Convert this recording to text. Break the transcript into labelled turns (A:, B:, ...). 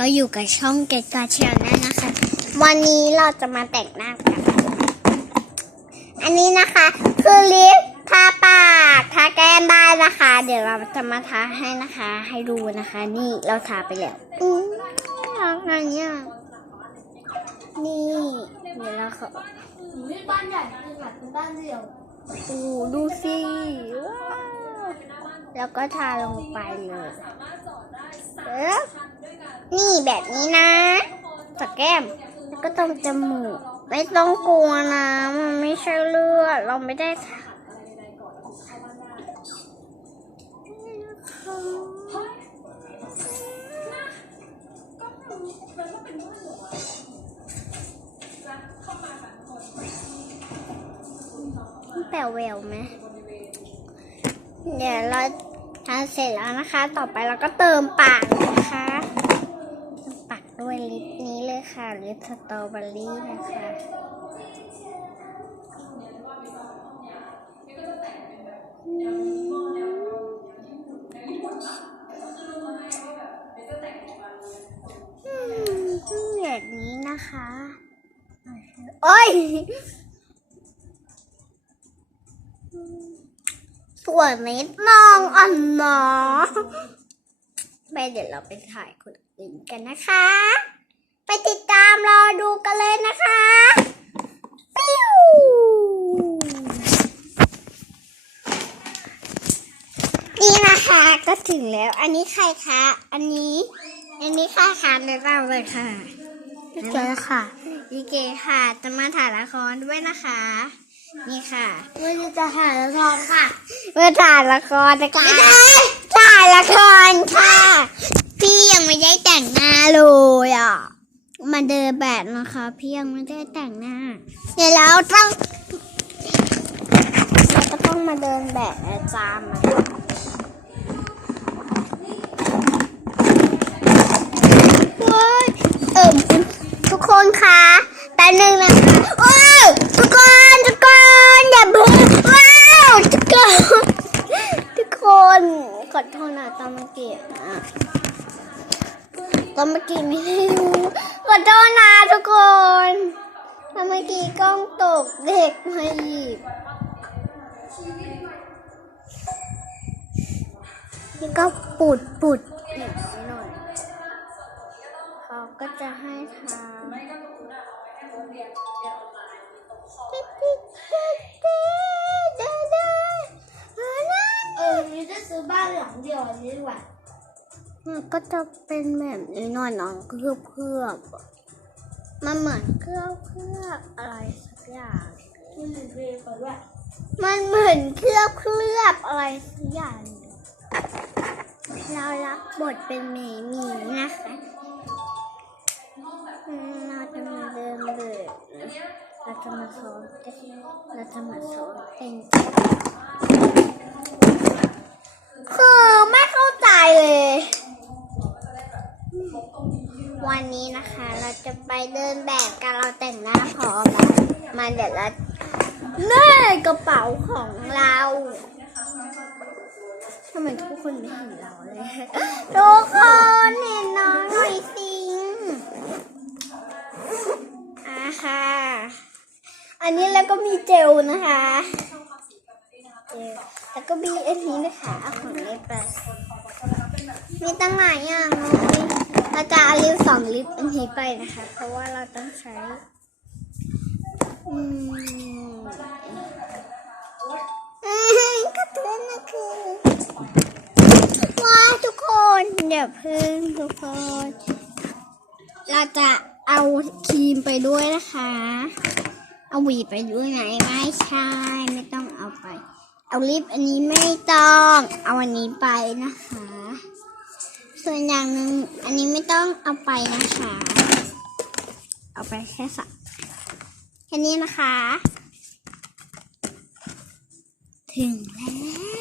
A: ก็อยู่กับช่องเกตตาเชียวนั่นะคะ วันนี้เราจะมาแต่งหน้ากันอันนี้นะคะ คือลิปทาปากทาแก้มบ้านนะคะ เดี๋ยวเราจะมาทาให้นะคะ ให้ดูนะคะ นี่เราทาไปแล้วอืมรักอันเนี้ยนี่ เดี๋ยวเราขอ
B: บ้านใหญ่คือหลังเป็นบ้านเดี่ยว
A: โอ้ดูสิว้าแล้วก็ทาลงไปเลย เออนี่แบบนี้นะจากแก้มแล้วก็ตรงจมูก ไม่ต้องกลัวนะ มันไม่ใช่เลือด เราไม่ได้แปลวแววไหมเดี๋ยวเรา ทานเสร็จแล้วนะคะ ต่อไปเราก็เติมปากนะคะเติมปากด้วยลิปนี้เลยค่ะลิปสตรอเบอรี่นะคะอืมแบบนี้นะคะ โอ้ย ส่วนนิดมองอ่อนหนอไปเดี๋ยวเราไปถ่ายคนอื่นกันนะคะ ไปติดตามรอดูกันเลยนะคะปิ้วนี่นะคะ ก็ถึงแล้ว อันนี้ใครคะ อันนี้ อันนี้ใครคะแนะนำเลยค่ะ
B: เจอค่ะ
A: ดีเกค่ะ จะมาถ่ายละครด้วยนะคะ นี่ค่ะ
B: เมื่อจะหาแล้วทองค่ะ
A: เมื่อถ่ายละครนะคะไม่ได้ถ่ายละครค่ะ พี่ยังไม่ได้แต่งหน้าเลยอะมาเดินแบบนะคะ พี่ยังไม่ได้แต่งหน้า เดี๋ยวเราต้องเราจะต้องมาเดินแบบอาจารย์มาเฮ้ยเอิ่มทุกคนคะแป๊บนึงนะคะว้าวทุกคนทุกคนอย่าเพิ่งว้าวทุกคนทุกคนข อโทษนะตอนเมื่อกี้นะตอนเมื่อกี้ไม่ได้ดูขอโทษนะทุกคนตอนเมื่อกี้กล้องตกเด็กมาหยิบนี่ก็ปุดปุดอีกหน่อยเขาก็จะให้ทำ
B: เซื้อบ้านหลังเดียวอันนี้ดีกว่า
A: มันก็จะเป็นแบบนี้หน่อยน้องเคลือบเคลือบมันเหมือนเคลือบเคลือบอะไรสักอย่าง
B: ที่หนึ่งเพลงไปด้วย
A: มันเหมือนเคลือบเคลือบอะไรสักอย่างหนึ่งเรารับบทเป็นเมหมีนะคะอืมเราจะมาเดินแบบเราจะมาสอนเต้นเราจะมาสอนเต้นคือไม่เข้าใจเลย วันนี้นะคะ เราจะไปเดินแบบกันเราแต่งหน้าพร้อมแล้วมาเดี๋ยวเราเน่กระเป๋าของเราทำไมทุกคนไม่เห็นเราเลยทุกคนเห็นน้องหน่อยสิอ่าค่ะ อันนี้แล้วก็มีเจลนะคะเจลแล้วก็มีอันนี้นะคะเอาของเล็บไปมีตั้งหลายอย่างเลย สองลิปอันนี้ไปนะคะ เพราะว่าเราต้องใช้อืมก็เตือนนะคือว้าทุกคนอย่าพึ่งทุกคน เราจะเอาครีมไปด้วยนะคะ เอาหวีไปด้วยไหนไม่ใช่ไม่ต้องเอาไป เอาลิปอันนี้ไม่ต้อง เอาอันนี้ไปนะคะ ส่วนอย่างหนึ่งอันนี้ไม่ต้องเอาไปนะคะ เอาไปแค่สักแค่นี้นะคะ ถึงแล้ว